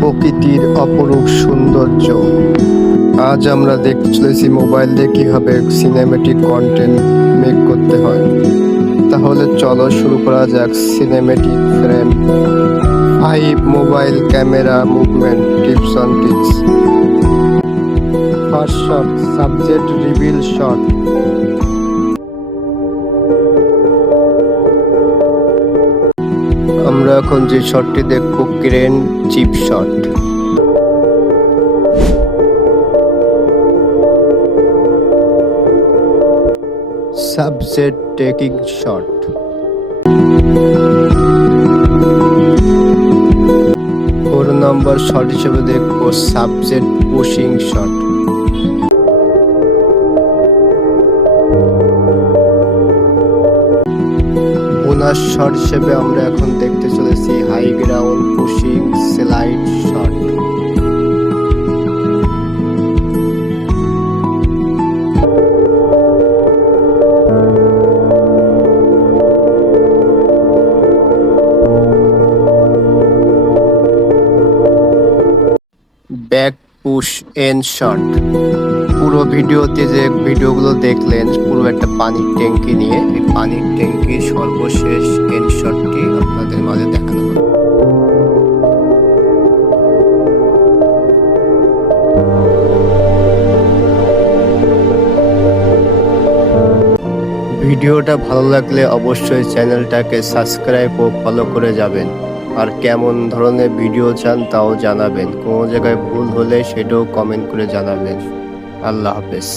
প্রকৃতির অপরূপ সৌন্দর্য। আজ আমরা দেখতে চলেছি মোবাইল দিয়ে কিভাবে সিনেমেটিক কন্টেন্ট মেক করতে হয়। তাহলে চলো শুরু করা যাক। Cinematic frame 5 mobile camera movement tips on tips. First shot, subject reveal shot. আমরা এখন যে শটটি দেখব crane chip shot. Subject taking shot. 4 number shot হিসেবে দেখব subject pushing shot. Bonus shot হিসেবে আমরা এখন দেখতে চলেছি high ground pushing slide shot. Back push in shot. পুরো ভিডিওতে যে ভিডিওগুলো দেখলেন পুরো একটা পানির ট্যাঙ্কি নিয়ে, এই পানির ট্যাঙ্কির সর্বশেষ এন শটটি আপনাদের মাঝে দেখানো হবে। ভিডিওটা ভালো লাগলে অবশ্যই চ্যানেলটাকে সাবস্ক্রাইব ও ফলো করে যাবেন। আর কেমন ধরনের ভিডিও চান তাও জানাবেন। কোনো জায়গায় ভুল হলে সেটাও কমেন্ট করে জানাবেন। আল্লাহ হাফেজ।